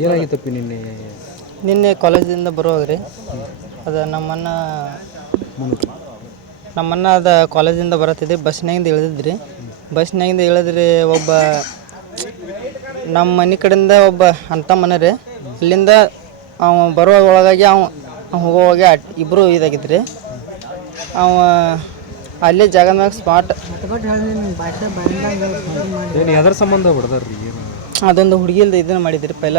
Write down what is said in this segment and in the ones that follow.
ಏನಾಗಿತ್ತಪ್ಪಿ ನಿನ್ನೆ? ನಿನ್ನೆ ಕಾಲೇಜಿಂದ ಬರುವಾಗ ರೀ ಅದು ನಮ್ಮನ್ನ ನಮ್ಮನ್ನ ಅದ ಕಾಲೇಜಿಂದ ಬರತ್ತಿದ್ದೆ ಬಸ್ನಾಗಿಂದ ಇಳಿದ್ರಿ ಬಸ್ನಾಗಿಂದ ಇಳಿದ್ರಿ ಒಬ್ಬ ನಮ್ಮ ಮನೆ ಕಡೆಯಿಂದ ಒಬ್ಬ ಅಂತ ಮನೆ ರೀ ಇಲ್ಲಿಂದ ಅವ ಬರುವ ಒಳಗಾಗಿ ಅವ ಹೋಗುವಾಗ ಇಬ್ರು ಇದಾಗಿದ್ರಿ. ಅವ ಅಲ್ಲೇ ಜಾಗ ಮ್ಯಾಗ ಸ್ಪಾಟ್ ಏನು ಸಂಬಂಧ ಬಿಡ್ದಾರ್ರಿ ಏನು? ಅದೊಂದು ಹುಡುಗಿಲ್ದ ಇದನ್ನ ಮಾಡಿದ್ರಿ ಪೈಲ.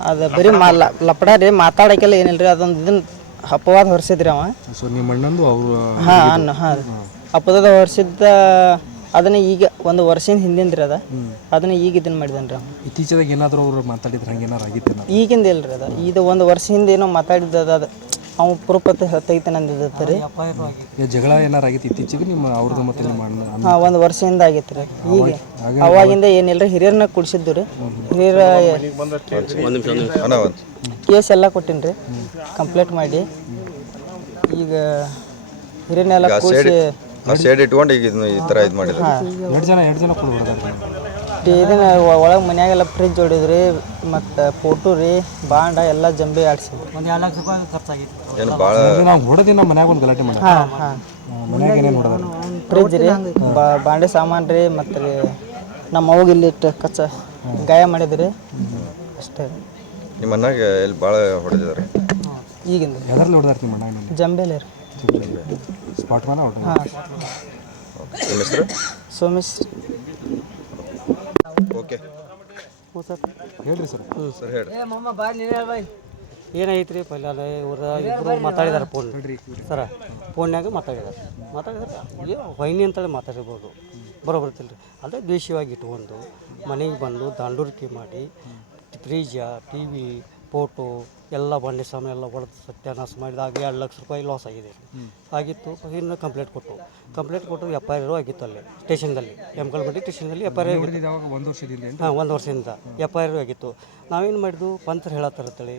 ಅದ ಅದು? ಅದು ಬರೀ ಮಾ ಲಪಡ ರೀ ಮಾತಾಡೋಕ್ಕೆಲ್ಲ ಏನಿಲ್ಲ ರೀ ಅದೊಂದು ಇದನ್ನ ಅಪವಾದ ಹೊರಿಸಿದ್ರಿ ಅವ. ಸೊ ನಿಮ್ಮ ಅಣ್ಣಂದು ಅವರು ಹಾಂ ಅನ್ನ ಹಾಂ ಅಪವಾದ ಹೊರಿಸಿದ್ದ ಅದನ್ನ ಈಗ ಒಂದು ವರ್ಷದ ಹಿಂದಿಂದ ರೀ ಅದ ಅದನ್ನ ಈಗ ಇದನ್ನ ಮಾಡಿದನ್ರಿ ಅವ. ಇತ್ತೀಚೆಗೆ ಏನಾದರೂ ಅವ್ರು ಮಾತಾಡಿದ್ರೆ ಹಂಗೇನಾರು ಆಗಿತ್ತು ಈಗಿಂದ ಇಲ್ರಿ ಅದ. ಇದು ಒಂದು ವರ್ಷ ಹಿಂದೆ ಏನೋ ಮಾತಾಡಿದ್ದ ಅದು. ಅವ ಪುರುಪತ್ತೆ ತೆಗಿತಾನೆ ಅಂದಿದ್ದ ರೀ ಈಗ ಜಗಳ ಏನಾರು ಆಗಿತ್ತು ಇತ್ತೀಚೆಗೆ ನಿಮ್ಮ ಅವ್ರದ್ದು ಮತ್ತೆ ನಿಮ್ಮ ಅಣ್ಣ ಹಾಂ ಒಂದು ವರ್ಷದಿಂದ ಆಗೈತೆ ರೀ. ಈಗ ಅವಾಗಿಂದ ಏನಿಲ್ಲ ರೀ ಹಿರಿಯರನ್ನ ಕುಡಿಸಿದ್ದು ರೀ ಹಿರಿಯರ ಕೇಸ್ ಎಲ್ಲ ಕೊಟ್ಟಿನಿ ರೀ ಕಂಪ್ಲೇಂಟ್ ಮಾಡಿ. ಈಗ ಹಿರಿಯರ್ನೆಲ್ಲ ಕೂಡಿಸಿ ಸೈಡ್ ಇಟ್ಕೊಂಡು ಈಗ ಈ ಥರ ಇದು ಮಾಡಿದ್ರು. ಎರಡು ಜನ ಎರಡು ಜನ ಕೂಡ ಹೊಡೆದಾರ್ರಿ ಇದನ್ನ ಒಳಗೆ ಮನ್ಯಾಗೆಲ್ಲ ಫ್ರಿಜ್ ಹೊಡಿದ್ರಿ ಮತ್ತು ಫೋಟೋ ರೀ ಬಾಂಡ ಎಲ್ಲ ಜಂಬಿ ಆಡ್ಸಿದ್ರಿ ಒಂದು ಎರಡು ಲಕ್ಷ ರೂಪಾಯಿ ಖರ್ಚಾಗಿತ್ತು ಏನು ಭಾಳ ನಾವು ಹೊಡೆದಿ ನಮ್ಮ ಮನ್ಯಾಗ ಒಂದು ಗಲಾಟೆ ಮಾಡಿ ಹಾಂ ಹಾಂ. ಮನ್ಯಾಗ ಏನೇನು ಹೊಡೆದಾರ? ಫ್ರಿಜ್ ರೀ ಬಾ- ಬಾಂಡೆ ಸಾಮಾನು ರೀ ಮತ್ತು ರೀ ನಮ್ಮ ಅವಾಗ ಇಲ್ಲಿ ಇಟ್ಟು ಕಚ್ಚ ಗಾಯ ಮಾಡಿದ್ರಿ. ಅಷ್ಟೇ. ನಿಮ್ಮ ಮನ್ಯಾಗ ಎಲ್ಲಿ ಭಾಳ ಹೊಡೆದಿದ್ದಾರೆ ಈಗಿಂದ. ಎದರಲ್ಲಿ ಹೊಡೆದಾರ ನಿಮ್ಮ ಮನ್ಯಾಗ ಜಂಬೇಲೆ ರೀ. ಸ್ಪಾಟ್ ಮೇಲೆ ಹೊಡೆದ ಹಾಂ. ನಿಮ್ಮ ಹೆಸರು? ಸೋಮೇಶ್. ಓಕೆ. ಹ್ಞೂ ಸರ್. ಹೇಳ್ರಿ ಸರ್. ಸರ್ ಹೇಳಿ. ಏನೈತ್ರಿ ಇವ್ರ ಇಬ್ಬರು ಮಾತಾಡಿದಾರೆ ಫೋನ್. ಸರ ಫೋನ್ಯಾಗ ಮಾತಾಡಿದಾರೆ. ಮಾತಾಡಿದಾರೆ ಏನು ವೈನಿ ಅಂತೇಳಿ ಮಾತಾಡಿರ್ಬೋದು. ಬರೋಬರ್ತಿಲ್ಲ ರೀ ಅದೇ ದ್ವೇಷವಾಗಿ ಇಟ್ಕೊಂಡು ಮನೆಗೆ ಬಂದು ದಾಂಡೂರಿಕೆ ಮಾಡಿ ಫ್ರೀಜ ಟಿ ವಿ ಫೋಟೋ ಎಲ್ಲ ಬಂಡೆ ಸಾಮಾನು ಎಲ್ಲ ಹೊಡೆದು ಸತ್ಯಾನಾಶ ಮಾಡಿದಾಗ ಎರಡು ಲಕ್ಷ ರೂಪಾಯಿ ಲಾಸ್ ಆಗಿದೆ. ಆಗಿತ್ತು ಇನ್ನು ಕಂಪ್ಲೇಂಟ್ ಕೊಟ್ಟು. ಕಂಪ್ಲೇಂಟ್ ಕೊಟ್ಟು ಎಫ್ ಐ ಆರ್ ಆಗಿತ್ತು ಅಲ್ಲಿ ಸ್ಟೇಷನ್ದಲ್ಲಿ ಎಮ್ಕಲ್ಮಂಡಿ ಸ್ಟೇಷನಲ್ಲಿ ಎಫ್ ಐ ಆರ್ ಆಗಿತ್ತು ಒಂದು ವರ್ಷದಿಂದ ಹಾಂ ಒಂದು ವರ್ಷದಿಂದ ಎಫ್ ಐ ಆರ್ ಆಗಿತ್ತು. ನಾವೇನು ಮಾಡಿದ್ವು? ಪಂಚರ್ ಹೇಳತ್ತಾರಂತೇಳಿ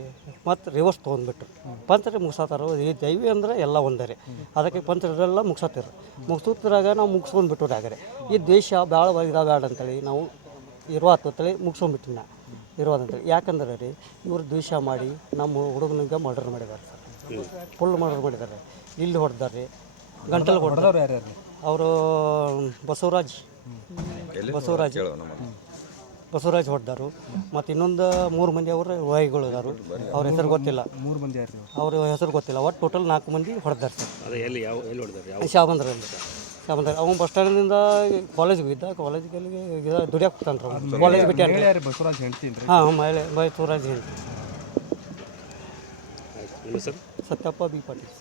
ಮತ್ತು ರಿವರ್ಸ್ ತೊಗೊಂಡ್ಬಿಟ್ರು. ಪಂಚರ್ ಮುಗಿಸತ್ತಾರ ಈ ದೈವಿ ಅಂದ್ರೆ ಎಲ್ಲ ಒಂದರೆ. ಅದಕ್ಕೆ ಪಂಚರೆಲ್ಲ ಮುಗಿಸತ್ತಾರ ಮುಗಿಸೋದ್ರಾಗ ನಾವು ಮುಗಿಸ್ಕೊಂಡ್ಬಿಟ್ಟು ಆಗರೆ ಈ ದೇಶ ಭಾಳ ಇದಾವೆ ಅಂತೇಳಿ ನಾವು ಇರುವ ಅಂತೇಳಿ ಮುಗಿಸ್ಕೊಂಡ್ಬಿಟ್ಟು ನಾ ಇರೋದಂತೇಳಿ ಯಾಕಂದ್ರೆ ರೀ ಇವರು ದ್ವೇಷ ಮಾಡಿ ನಮ್ಮ ಹುಡುಗನಿಗೆ ಮರ್ಡರ್ ಮಾಡಿದ್ದಾರೆ ಸರ್. ಫುಲ್ ಮರ್ಡರ್ ಮಾಡಿದ್ದಾರೆ. ಇಲ್ಲಿ ಹೊಡೆದಾರೆ ಗಂಟಲು ಹೊಡೆದವ್ರು ಯಾರ್ಯಾರು ಅವರು ಬಸವರಾಜ್. ಬಸವರಾಜ್. ಬಸವರಾಜ್ ಹೊಡೆದಾರು. ಮತ್ತು ಇನ್ನೊಂದು ಮೂರು ಮಂದಿ ಅವರು ವಾಯಿಗಳು ಇದಾರು. ಅವ್ರ ಹೆಸರು ಗೊತ್ತಿಲ್ಲ. ಮೂರು ಮಂದಿ ಅವ್ರ? ಹೆಸರು ಗೊತ್ತಿಲ್ಲ. ಒಟ್ಟು ಟೋಟಲ್ ನಾಲ್ಕು ಮಂದಿ ಹೊಡೆದಾರೆ ಸರ್. ಶಾಬಂದ್ರಲ್ಲಿ. ಶಾಬಂದ್ರ ಅವ್ನು ಬಸ್ ಸ್ಟ್ಯಾಂಡಿಂದ ಕಾಲೇಜ್ಗೆ ಹೋಗಿದ್ದ. ಕಾಲೇಜ್ಗೆ ಅಲ್ಲಿಗೆ ದುಡಿಯಕ್ಕೆ ಹೋಗ್ತಾನೆ ಕಾಲೇಜ್ ಬಿಟ್ಟು ಬಸವರಾಜ್ ಹೇಳ್ತೀನಿ ಹಾಂ ಮಹಿಳೆ ಬಸವರಾಜ್ ಹೇಳಿ ಸತ್ಯಪ್ಪ ಬಿ ಪಾಟೀಲ್.